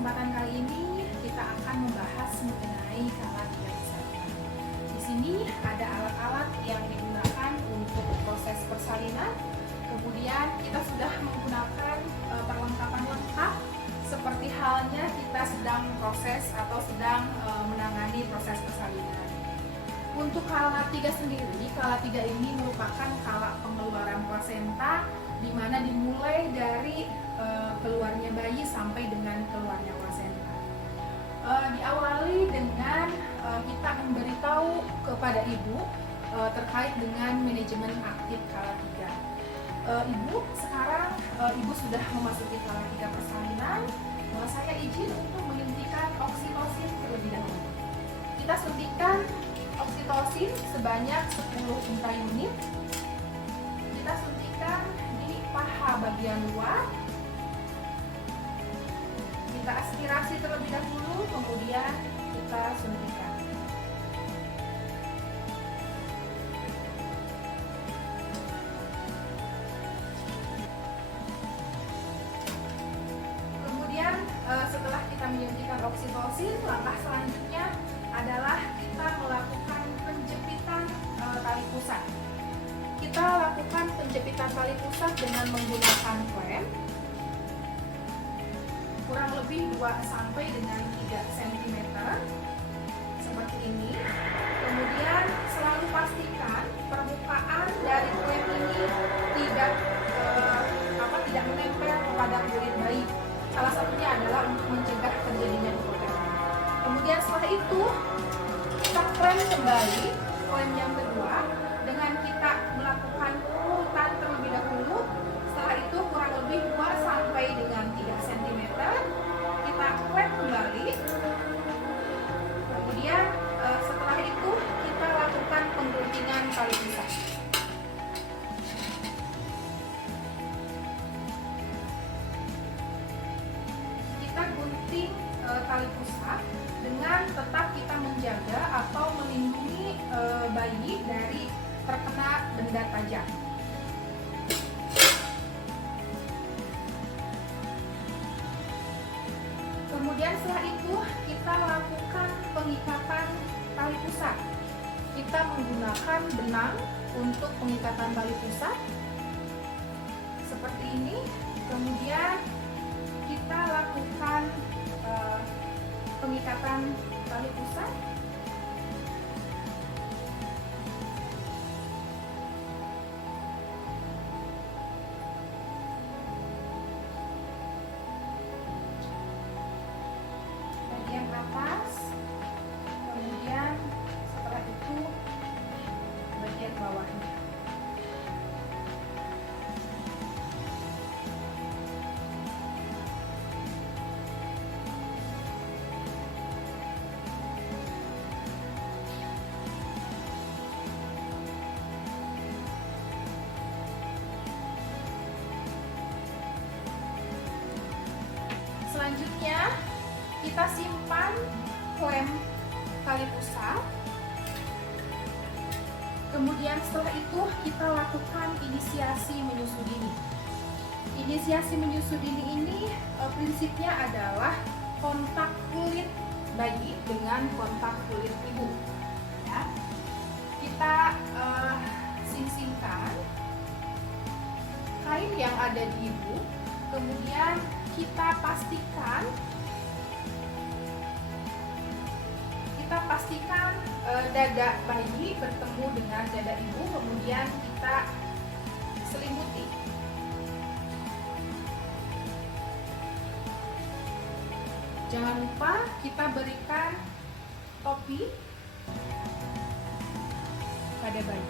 kesempatan kali ini kita akan membahas mengenai kala 3 persalinan. Di sini ada alat-alat yang digunakan untuk proses persalinan. Kemudian kita sudah menggunakan perlengkapan lengkap seperti halnya kita sedang proses atau sedang menangani proses persalinan. Untuk kala 3 sendiri, kala 3 ini merupakan kala pengeluaran plasenta, di mana dimulai dari keluarnya bayi sampai dengan keluarnya plasenta. Diawali dengan kita memberitahu kepada ibu terkait dengan manajemen aktif kala 3. Ibu, sekarang ibu sudah memasuki kala 3 persalinan. Saya izin untuk menyuntikkan oksitosin terlebih dahulu. Kita suntikan oksitosin sebanyak 10 unit. Kita suntikan di paha bagian luar. Kita aspirasi terlebih dahulu, kemudian kita suntikan. Kemudian setelah kita menyuntikkan oksitosin, langkah selanjutnya adalah kita melakukan penjepitan tali pusat. Kita lakukan penjepitan tali pusat dengan menggunakan klem kurang lebih 2 sampai dengan 3 cm seperti ini. Kemudian selalu pastikan permukaan dari klem ini tidak menempel kepada kulit bayi. Salah satunya adalah untuk mencegah terjadinya hipotermia. Kemudian setelah itu kita klem kembali, klem yang kedua, dengan kita melakukan urutan terlebih dahulu. Setelah itu kurang lebih 2 sampai dengan 3 cm kita klem kembali. Kemudian setelah itu kita lakukan pengguntingan tali pusat. Kita gunting tali pusat dengan tetap kita menjaga atau melindungi bayi dari terkena benda tajam. Kemudian setelah itu kita lakukan pengikatan tali pusat. Kita menggunakan benang untuk pengikatan tali pusat seperti ini. Kemudian kita lakukan pengikatan tali pusat. Bagian atas, kemudian setelah itu bagian bawahnya. Selanjutnya kita simpan klem tali pusat. Kemudian setelah itu kita lakukan inisiasi menyusui dini. Inisiasi menyusui dini ini prinsipnya adalah kontak kulit bayi dengan kontak kulit ibu. Ya. Kita sing-singkan kain yang ada di ibu, kemudian kita pastikan dada bayi bertemu dengan dada ibu, kemudian kita selimuti. Jangan lupa kita berikan topi pada bayi.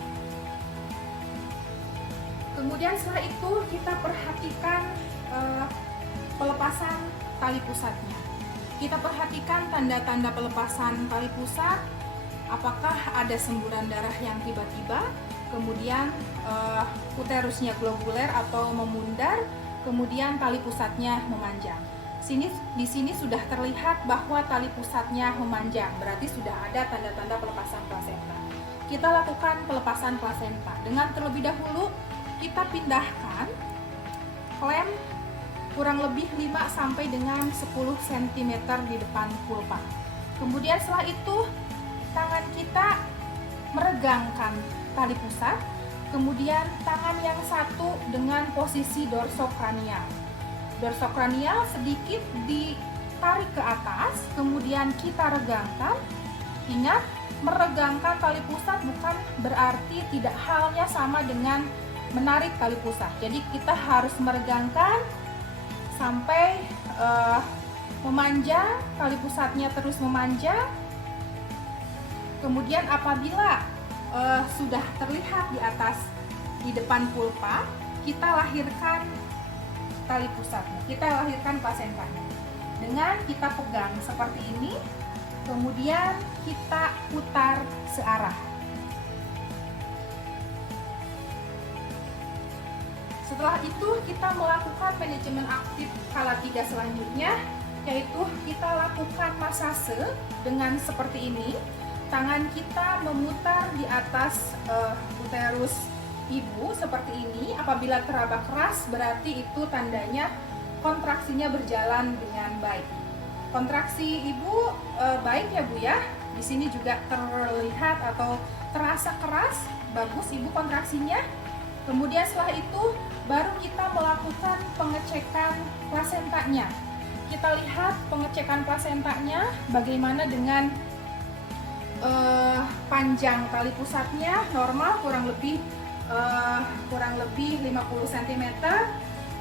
Kemudian setelah itu kita perhatikan pelepasan tali pusatnya. Kita perhatikan tanda-tanda pelepasan tali pusat, apakah ada semburan darah yang tiba-tiba, kemudian uterusnya globuler atau memundar, kemudian tali pusatnya memanjang. Di sini sudah terlihat bahwa tali pusatnya memanjang, berarti sudah ada tanda-tanda pelepasan plasenta. Kita lakukan pelepasan plasenta dengan terlebih dahulu kita pindahkan klem kurang lebih 5 sampai dengan 10 cm di depan pulpa. Kemudian setelah itu tangan kita meregangkan tali pusat, kemudian tangan yang satu dengan posisi dorsokranial. Dorsokranial sedikit ditarik ke atas, kemudian kita regangkan. Ingat, meregangkan tali pusat bukan berarti tidak halnya sama dengan menarik tali pusat. Jadi kita harus meregangkan sampai memanja, tali pusatnya terus memanja. Kemudian apabila sudah terlihat di atas, di depan pulpa, kita lahirkan tali pusatnya, kita lahirkan plasentanya. Dengan kita pegang seperti ini, kemudian kita putar searah. Setelah itu kita melakukan manajemen aktif kala 3 selanjutnya, yaitu kita lakukan masase dengan seperti ini. Tangan kita memutar di atas uterus ibu seperti ini. Apabila teraba keras berarti itu tandanya kontraksinya berjalan dengan baik. Kontraksi ibu baik ya Bu ya. Di sini juga terlihat atau terasa keras, bagus ibu kontraksinya. Kemudian setelah itu baru kita melakukan pengecekan plasentanya. Kita lihat pengecekan plasentanya bagaimana dengan panjang tali pusatnya normal kurang lebih 50 cm.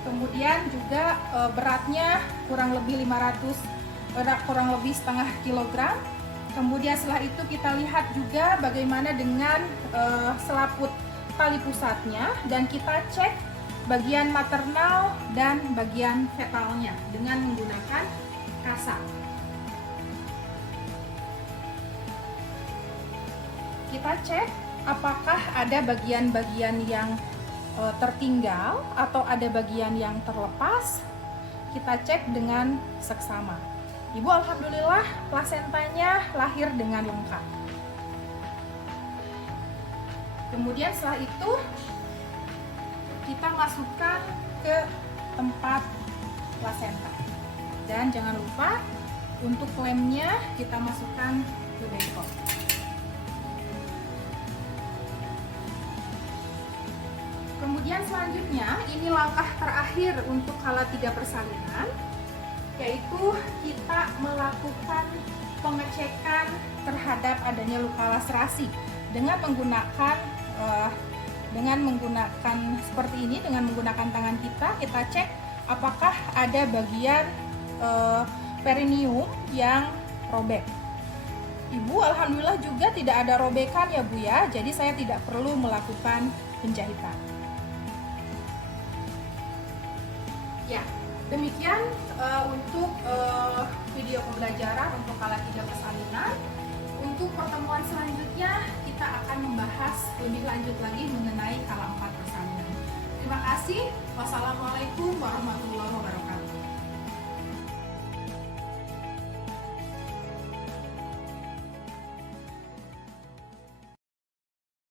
Kemudian juga beratnya kurang lebih setengah kilogram. Kemudian setelah itu kita lihat juga bagaimana dengan selaput tali pusatnya, dan kita cek bagian maternal dan bagian fetalnya dengan menggunakan kasa. Kita cek apakah ada bagian-bagian yang tertinggal atau ada bagian yang terlepas. Kita cek dengan seksama. Ibu alhamdulillah plasentanya lahir dengan lengkap. Kemudian setelah itu kita masukkan ke tempat plasenta. Dan jangan lupa untuk lemnya kita masukkan ke bengkok. Kemudian selanjutnya, ini langkah terakhir untuk kala 3 persalinan, yaitu kita melakukan pengecekan terhadap adanya luka laserasi dengan menggunakan seperti ini, dengan menggunakan tangan kita cek apakah ada bagian perineum yang robek. Ibu alhamdulillah juga tidak ada robekan ya Bu ya, jadi saya tidak perlu melakukan penjahitan. Ya, demikian untuk video pembelajaran untuk kala 3 persalinan. Untuk pertemuan selanjutnya kita akan membahas lebih lanjut lagi mengenai kala 4 persalinan. Terima kasih. Wassalamualaikum warahmatullahi wabarakatuh.